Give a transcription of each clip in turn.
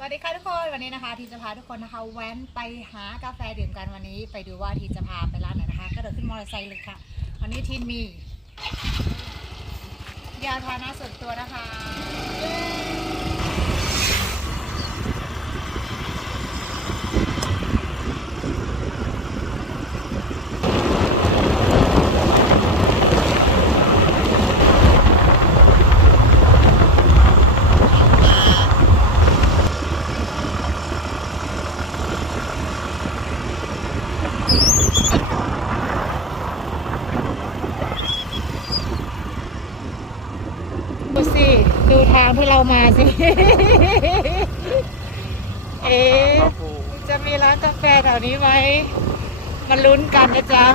สวัสดีค่ะทุกคนวันนี้นะคะทีจะพาทุกคนนะคะ แว้นไปหากาแฟดื่มกันวันนี้ไปดูว่าทีจะพาไปร้านไหนนะคะ ก็เดินขึ้นมอเตอร์ไซค์เลยค่ะวันนี้ทีมี ยาทานะส่วนตัวนะคะดูสิ ดูทางที่เรามาสิ เอ๊ะจะมีร้านกาแฟแถวนี้ไหมมาลุ้นกันนะจ๊ะ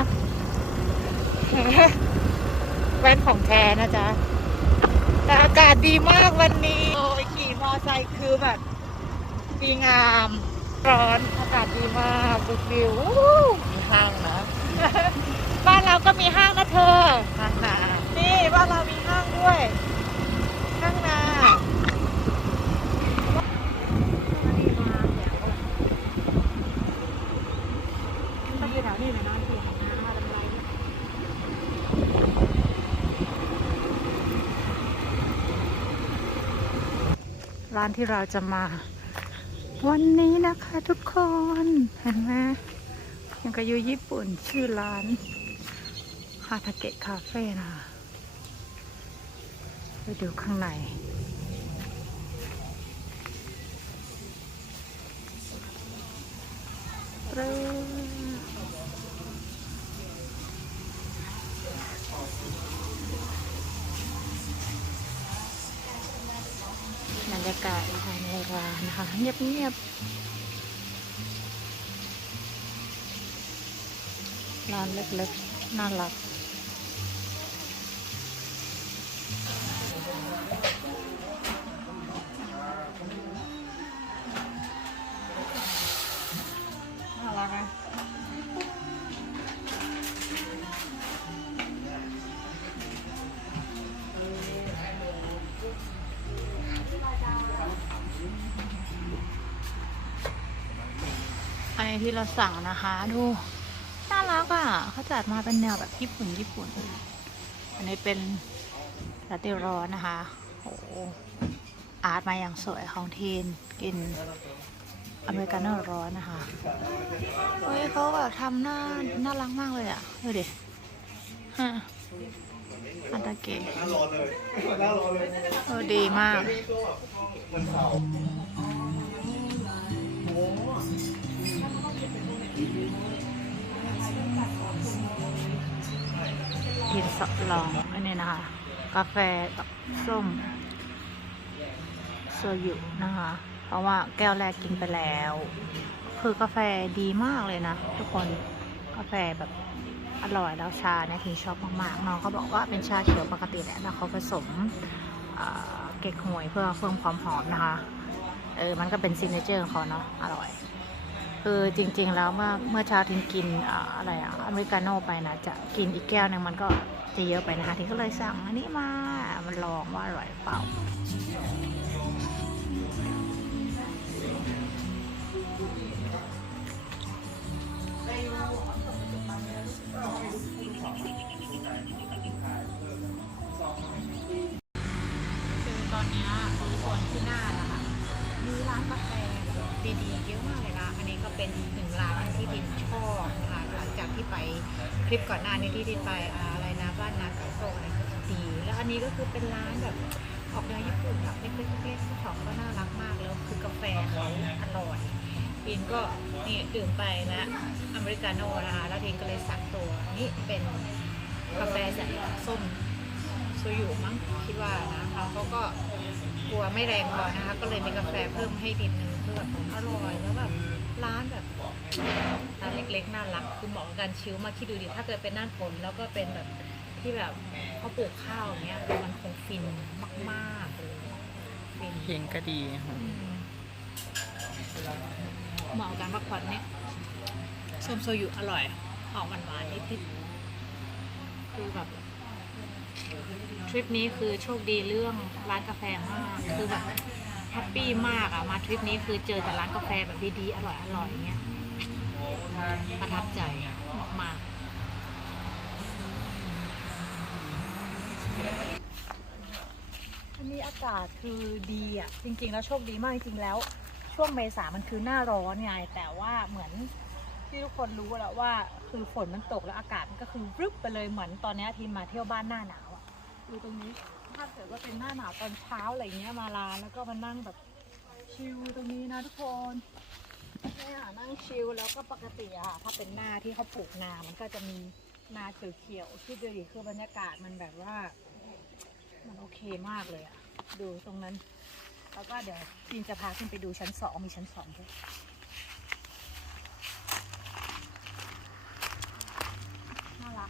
แว่นของแท้นะจ๊ะแต่อากาศดีมากวันนี้ โอ้ยขี่มอไซค์คือแบบดีงาม ร้อน อากาศดีมากดูวิวอู้มีห้างนะ บ้านเราก็มีห้างนะเธอห้างนานี่บ้านเรามีห้างด้วย ห้างนาต้องอยู่แถวนี้เลยเนาะที่ของน้ามาทำไร ร้านที่เราจะมา วันนี้นะคะทุกคนเห็นไหมยังก็อยู่ญี่ปุ่นชื่อร้านฮาทาเกะคาเฟ่นะไปดูข้างในเรึ้งบรรยากาศภายในร้านนะคะ เงียบๆร้านเล็กๆ น่ารัก ที่เราสั่งนะคะ ดู น่ารักอะเขาจัดมาเป็นแนวแบบญี่ปุ่นญี่ปุ่น อันนี้เป็นลาเต้ร้อนนะคะโอ้อาร์ตมาอย่างสวยของทีนกินอเมริกาโน่ร้อนนะคะเฮ้ยเขาแบบทำหน้าน่ารักมากเลยอะดูดิฮะอันตาเกะเออดีมาก กินสลอง อันนี้นะคะ กาแฟกับส้มโซยุนะคะ เพราะว่าแก้วแรกกินไปแล้ว คือกาแฟดีมากเลยนะ ทุกคนกาแฟแบบอร่อยแล้วชาเนี่ยที่ชอบมากๆน้องเขาบอกว่าเป็นชาเขียวปกติแหละแล้วเขาผสมเเก๊กฮวยเพื่อเพิ่มความหอมนะคะ เออ มันก็เป็นซิกเนเจอร์ของเขาเนาะ อร่อย คือจริง ๆ แล้วเมื่อเมื่อเช้าทินกินอะไรอะอเมริกาโน่ไปนะจะกินอีกแก้วหนึงมันก็จะเยอะไปนะคะทินก็เลยสั่งอันนี้มามันลองว่าอร่อยเปล่าคือตอนนี้ยทุกคนที่หน้านะค่ะมีร้านกาแฟดีๆเยอะมากเลย เป็นหนึ่งร้านที่ดินชอบค่ะหลังจากที่ไปคลิปก่อนหน้านี้ที่ดินไปอะไรนะบ้านนาเกาโซอะไรก็ดี แล้วอันนี้ก็คือเป็นร้านแบบออกแนวญี่ปุ่นแบบเล็กๆเล็กๆของก็น่ารักมากแล้วคือกาแฟเขาอร่อยดินก็นี่ดื่มไปนะอเมริกาโน่นะคะแล้วดินก็เลยสั่งตัวนี่เป็นกาแฟใส่ส้มโซยูมั้งคิดว่านะเขาเขาก็กลัวไม่แรงพอนะคะ ก็เลยมีกาแฟเพิ่มให้ดินนึงเพื่อแบบอร่อยแล้วแบบ ร้านแบบร้านเล็กๆน่ารักคือเหมาะกับการชิลมากคิดดูดิถ้าเกิดเป็นหน้าฝนแล้วก็เป็นแบบที่แบบเขาปลูกข้าวอย่างเงี้ยมันคงฟินมากๆเลยฟินเพลงก็ดีอืมเหมาะกับการพักผ่อนเนี่ยส้มโซยุอร่อยออกหวานๆนิดๆคือแบบทริปนี้คือโชคดีเรื่องร้านกาแฟมากคือแบบ แฮปปี้มากอะมาทริปนี้คือเจอแต่ร้านกาแฟแบบดีๆอร่อยๆอย่างเงี้ยประทับใจมากๆอันนี้อากาศคือดีอะจริง ๆ แล้วโชคดีมากจริงๆแล้ว ช่วงเมษามันคือหน้าร้อนไงแต่ว่าเหมือนที่ทุกคนรู้แล้วว่าคือฝนมันตกแล้วอากาศมันก็คือรึบไปเลยเหมือนตอนเนี้ยทีมมาเที่ยวบ้านหน้าหนาวอะดูตรงนี้ ถ้าเกิดว่าเป็นหน้าหนาวตอนเช้าอะไรเงี้ยมาลานแล้วก็มานั่งแบบชิลตรงนี้นะทุกคนเนี่ยนั่งชิลแล้วก็ปกติอะถ้าเป็นหน้าที่เขาปลูกนา มันก็จะมีนาเขียวๆที่ดูดิคือบรรยากาศมันแบบว่า มันโอเคมากเลยอะดูตรงนั้น แล้วก็เดี๋ยวจีนจะพาขึ้นไปดูชั้นสองมีชั้นสองด้วยน่ารัก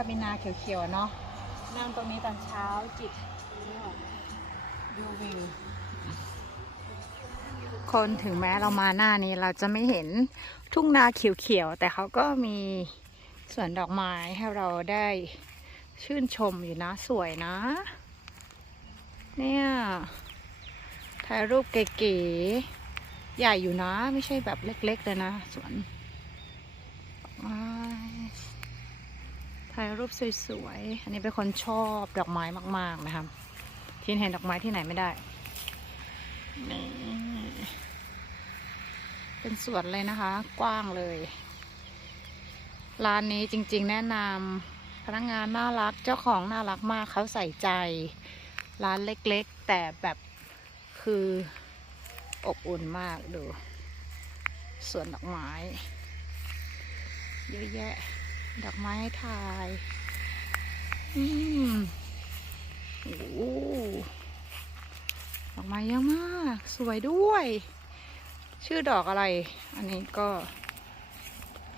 คิดดูถ้าเป็นนาเขียวๆเนาะนั่งตรงนี้ตอนเช้าจิตดูวิวคนถึงแม้เรามาหน้านี้เราจะไม่เห็นทุ่งนาเขียวๆแต่เขาก็มีสวนดอกไม้ให้เราได้ชื่นชมอยู่นะสวยนะ เนี่ยถ่ายรูปเก๋ๆใหญ่อยู่นะ ไม่ใช่แบบเล็กๆเลยนะสวนไม้ ถ่ายรูปสวยๆ อันนี้เป็นคนชอบดอกไม้มาก ๆ นะครับที่เห็นดอกไม้ที่ไหนไม่ได้ นี่ เป็นสวนเลยนะคะ กว้างเลย ร้านนี้จริง ๆ แนะนำพนักงานน่ารัก เจ้าของน่ารักมาก เขาใส่ใจ ร้านเล็กๆ แต่แบบคืออบอุ่นมากดู สวนดอกไม้ เยอะแยะ ดอกไม้ให้ถ่าย อืมโอ้ดอกไม้เยอะมาก สวยด้วย ชื่อดอกอะไร อันนี้ก็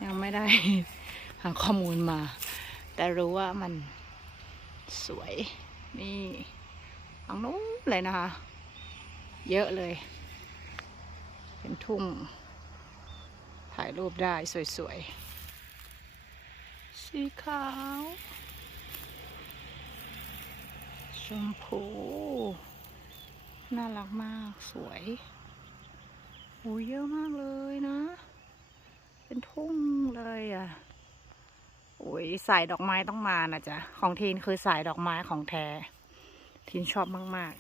ยังไม่ได้ หาข้อมูลมา แต่รู้ว่ามันสวย นี่ฝั่งนู้นเลยนะคะ เยอะเลย เป็นทุ่ง ถ่ายรูปได้สวยๆ สีขาว ชมพู น่ารักมาก สวยโอ้ยเยอะมากเลยนะ เป็นทุ่งเลยอะโอ้ยสายดอกไม้ต้องมานะจ๊ะ ของทีนคือสายดอกไม้ของแท้ ทีนชอบมาก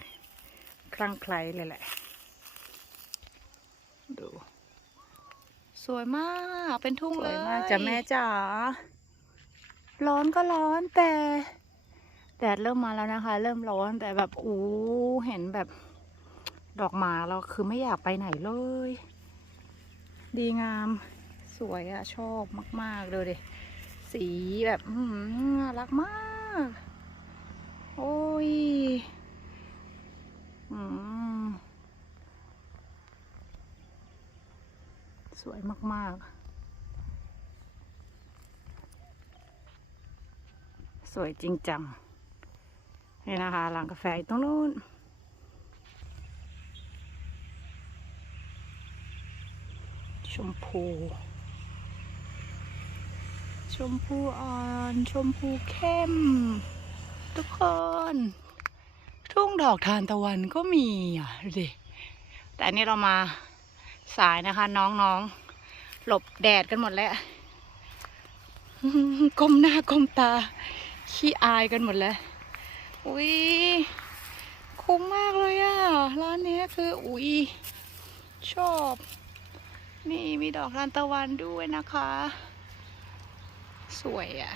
ๆ คลั่งไคล้เลยแหละ ดู สวยมาก เป็นทุ่งเลยมากจ้ะแม่จ๋า ร้อนก็ร้อนแต่ แดดเริ่มมาแล้วนะคะ เริ่มร้อนแต่แบบอู้เห็นแบบดอกไม้เราคือไม่อยากไปไหนเลย ดีงามสวยอะชอบมาก ๆ เลยดิสีแบบอื้อหือน่ารักมาก โอ้ยอืมสวยมาก ๆ สวยจริงจัง นี่นะคะร้านกาแฟตรงนู้นชมพู ชมพูอ่อน ชมพูเข้ม ทุกคน ทุ่งดอกทานตะวันก็มีอะดูดิ แต่นนี้เรามาสายนะคะน้องๆ หลบแดดกันหมดแล้ว ก้มหน้าก้มตา ขี้อายกันหมดแล้วอุ้ยคุ้มมากเลยอะร้านนี้คืออุ้ยชอบ นี่มีดอกทานตะวันด้วยนะคะ สวยอะ